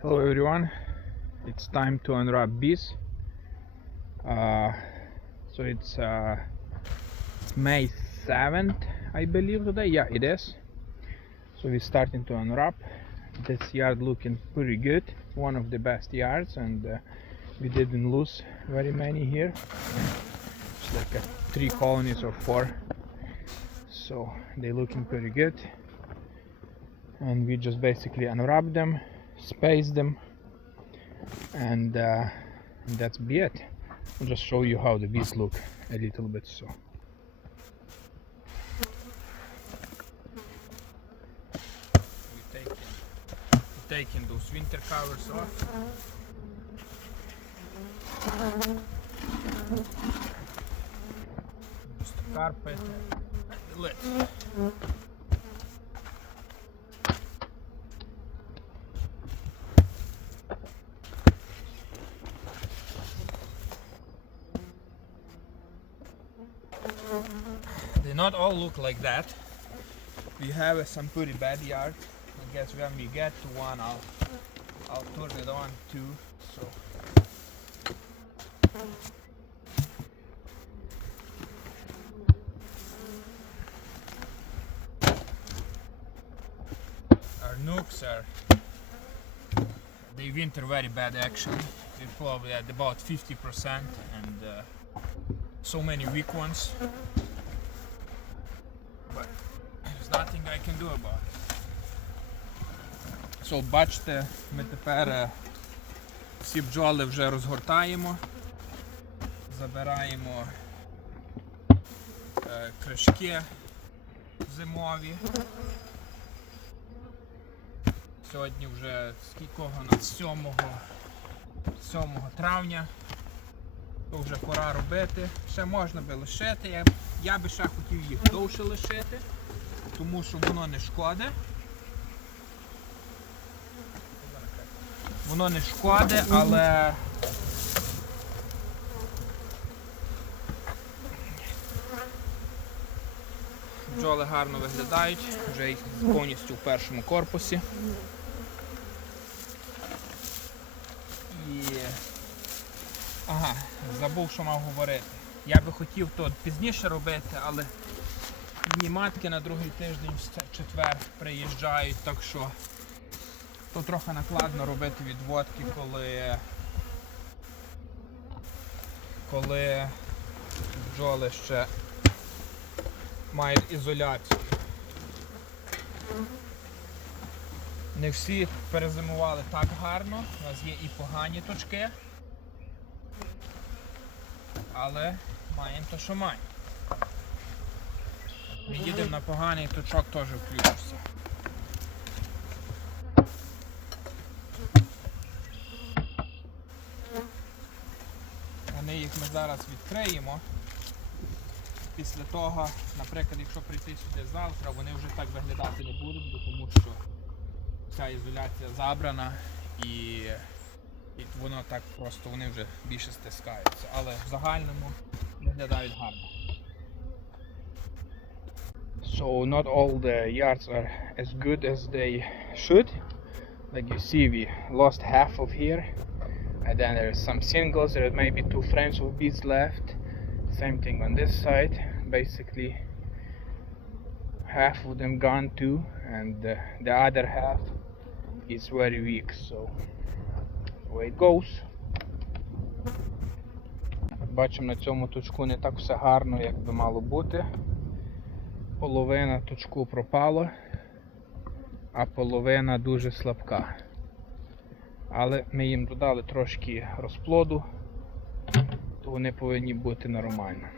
Hello everyone, it's time to unwrap bees. Uh, so it's uh, May 7th, I believe today. Yeah, it is. So we're starting to unwrap. This yard looking pretty good. One of the best yards, and uh, we didn't lose very many here. It's like three colonies or four. So they're looking pretty good. And we just basically unwrap them, space them, and, uh, that's be it. I'll just show you how the bees look a little bit. So. We're taking, we're taking those winter covers off. Just carpet and the lid. They not all look like that. We have uh, some pretty bad yards. I guess when we get to one, I'll I'll turn it on too. So our nooks are they winter very bad actually. We're probably at about 50% and uh, so many weak ones. But there's nothing I can do about it. So бачите, ми тепер е, всі бджоли вже розгортаємо, забираємо е, кришки зимові. Сьогодні вже скілького у нас 7, 7 травня. То вже пора робити. Ще можна би лишити. Я, я би ще хотів їх довше лишити, тому що воно не шкода. Воно не шкода, але бджоли гарно виглядають, вже їх повністю в першому корпусі. І Ага, забув, що мав говорити. Я би хотів то пізніше робити, але дні матки на другий тиждень в четвер приїжджають, так що то трохи накладно робити відводки, коли, коли бджоли ще мають ізоляцію. Не всі перезимували так гарно, у нас є і погані точки але маємо то, що маємо. Їдемо на поганий точок теж включишся. Вони їх ми зараз відкриємо. Після того, наприклад, якщо прийти сюди завтра, вони вже так виглядати не будуть, тому що ця ізоляція забрана і і воно так просто вони вже більше стискаються. Але в загальному виглядають гарно. So not all the yards are as good as they should. Like you see we lost half of here. And then there's some singles, there may be two frames of beads left. Same thing on this side. Basically half of them gone too and uh, the other half is very weak so way it goes. Бачимо на цьому точку не так все гарно, як би мало бути. Половина точку пропала, а половина дуже слабка. Але ми їм додали трошки розплоду, то вони повинні бути нормально.